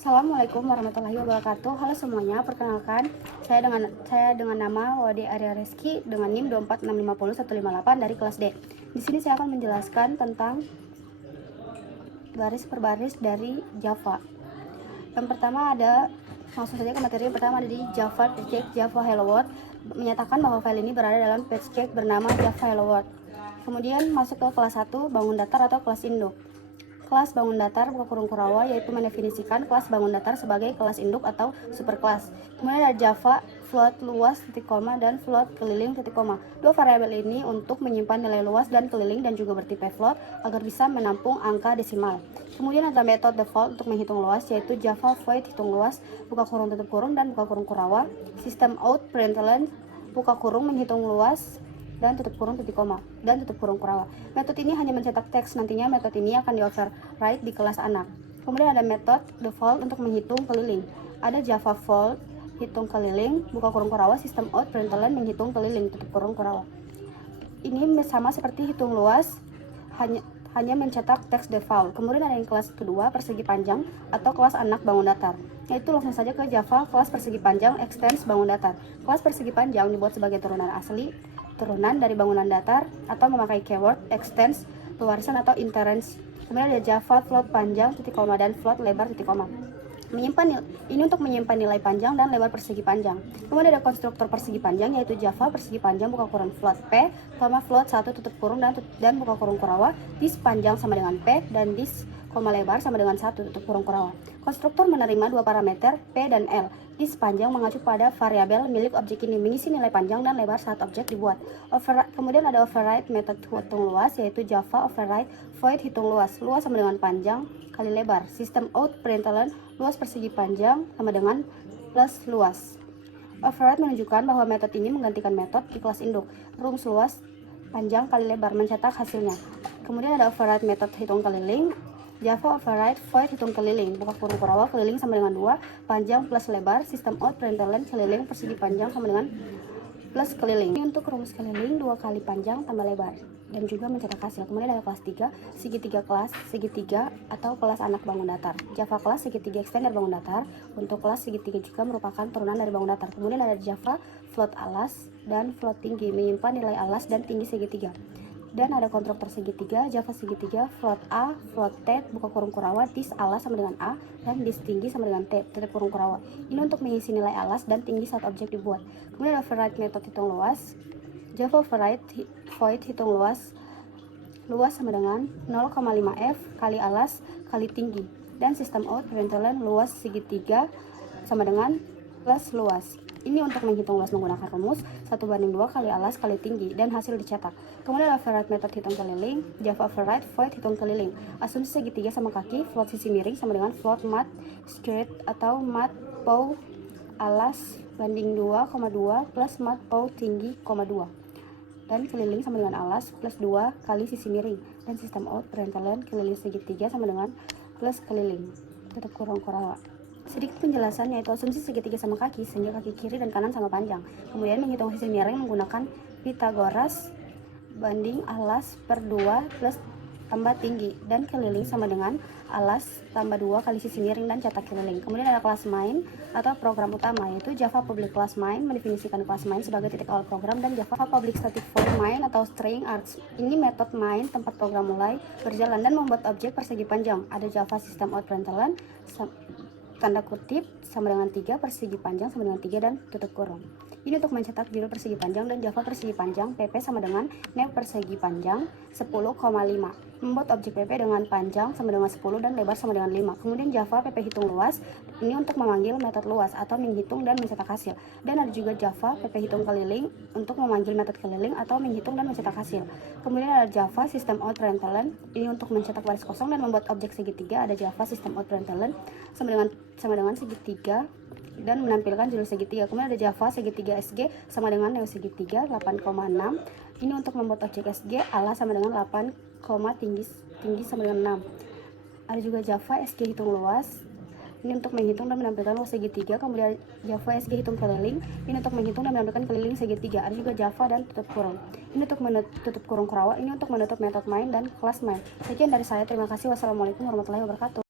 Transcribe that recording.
Assalamualaikum warahmatullahi wabarakatuh. Halo semuanya, perkenalkan saya dengan nama Wade Arya Reski dengan NIM 246501158 dari kelas D. Di sini saya akan menjelaskan tentang baris per baris dari Java. Yang pertama langsung saja ke materi. Yang pertama ada di Java page Java Hello World, menyatakan bahwa file ini berada dalam page check bernama Java Hello World. Kemudian masuk ke kelas 1 bangun datar atau kelas induk. Kelas bangun datar buka kurung kurawa yaitu mendefinisikan kelas bangun datar sebagai kelas induk atau superkelas. Kemudian ada Java float luas titik koma dan float keliling titik koma. Dua variabel ini untuk menyimpan nilai luas dan keliling dan juga bertipe float agar bisa menampung angka desimal. Kemudian ada metode default untuk menghitung luas yaitu Java void hitung luas buka kurung tutup kurung dan buka kurung kurawa. Sistem out println buka kurung menghitung luas dan tutup kurung titik koma dan tutup kurung kurawa. Metode ini hanya mencetak teks, nantinya metode ini akan di override di kelas anak. Kemudian ada metode default untuk menghitung keliling. Ada Java float hitung keliling buka kurung kurawa, sistem out println menghitung keliling tutup kurung kurawa. Ini sama seperti hitung luas, hanya mencetak teks default. Kemudian ada yang kelas kedua persegi panjang atau kelas anak bangun datar, yaitu langsung saja ke Java kelas persegi panjang extends bangun datar. Kelas persegi panjang dibuat sebagai turunan dari bangunan datar atau memakai keyword extends, luarisan atau inference. Kemudian ada Java float panjang titik koma dan float lebar titik koma. Ini untuk menyimpan nilai panjang dan lebar persegi panjang. Kemudian ada konstruktor persegi panjang yaitu Java persegi panjang buka kurung float p, float 1 tutup kurung dan buka kurung kurawa, dis panjang sama dengan p dan dis lebar sama dengan 1 tutup kurung kurawa. Konstruktor menerima dua parameter p dan l. Dis panjang mengacu pada variabel milik objek ini, mengisi nilai panjang dan lebar saat objek dibuat. Kemudian ada override metode hitung luas yaitu Java override void hitung luas sama dengan panjang kali lebar. Sistem out println luas persegi panjang sama dengan plus luas. Override menunjukkan bahwa metode ini menggantikan metode di kelas induk. Rooms luas panjang kali lebar mencetak hasilnya. Kemudian ada override metode hitung keliling. Java override void hitung keliling buka kurung kurawa keliling sama dengan 2 panjang plus lebar. Sistem out println keliling persegi panjang sama dengan plus keliling. Ini untuk rumus keliling 2 kali panjang tambah lebar dan juga mencetak hasil. Kemudian ada kelas 3 segitiga kelas segitiga atau kelas anak bangun datar. Java kelas segitiga extender bangun datar. Untuk kelas segitiga juga merupakan turunan dari bangun datar. Kemudian ada Java float alas dan float tinggi menyimpan nilai alas dan tinggi segitiga. Dan ada konstruktor segitiga, Java segitiga, float A, float T, buka kurung kurawa, dis alas sama dengan A, dan dis tinggi sama dengan T, tutup kurung kurawa. Ini untuk mengisi nilai alas dan tinggi saat objek dibuat. Kemudian ada override metode hitung luas, Java override void hitung luas sama dengan 0,5F kali alas kali tinggi. Dan sistem out println luas segitiga sama dengan plus luas. Ini untuk menghitung luas menggunakan rumus 1:2 kali alas kali tinggi dan hasil dicetak. Kemudian override metode hitung keliling, Java override void hitung keliling. Asumsi segitiga sama kaki, float sisi miring sama dengan float mat squared atau mat pow alas banding 2,2 plus mat pow tinggi, 2. Dan keliling sama dengan alas plus 2 kali sisi miring. Dan sistem out println keliling segitiga sama dengan plus keliling tutup kurung kurawa. Sedikit penjelasan yaitu asumsi segitiga sama kaki sehingga kaki kiri dan kanan sama panjang. Kemudian menghitung sisi miring menggunakan Pythagoras banding alas per 2 plus tambah tinggi dan keliling sama dengan alas tambah 2 kali sisi miring dan cetak keliling. Kemudian ada kelas main atau program utama yaitu Java public class main mendefinisikan kelas main sebagai titik awal program dan Java public static void main atau string arts. Ini metode main tempat program mulai berjalan dan membuat objek persegi panjang. Ada Java system out println tanda kutip sama dengan 3 persegi panjang sama dengan 3 dan tutup kurung. Ini untuk mencetak judul persegi panjang dan Java persegi panjang PP sama dengan new persegi panjang 10,5. Membuat objek PP dengan panjang sama dengan 10 dan lebar sama dengan 5. Kemudian Java PP hitung luas ini untuk memanggil metode luas atau menghitung dan mencetak hasil. Dan ada juga Java PP hitung keliling untuk memanggil metode keliling atau menghitung dan mencetak hasil. Kemudian ada Java system out println ini untuk mencetak baris kosong dan membuat objek segitiga. Ada Java system out println sama dengan segitiga dan menampilkan judul segitiga. Kemudian ada Java segitiga SG sama dengan neo segitiga 8,6. Ini untuk membuat objek SG alas sama dengan 8, tinggi sama dengan 6. Ada juga Java SG hitung luas. Ini untuk menghitung dan menampilkan luas segitiga. Kemudian Java SG hitung keliling. Ini untuk menghitung dan menampilkan keliling segitiga. Ada juga Java dan tutup kurung. Ini untuk menutup kurung kurawa. Ini untuk menutup metode main dan kelas main. Sekian dari saya. Terima kasih. Wassalamualaikum warahmatullahi wabarakatuh.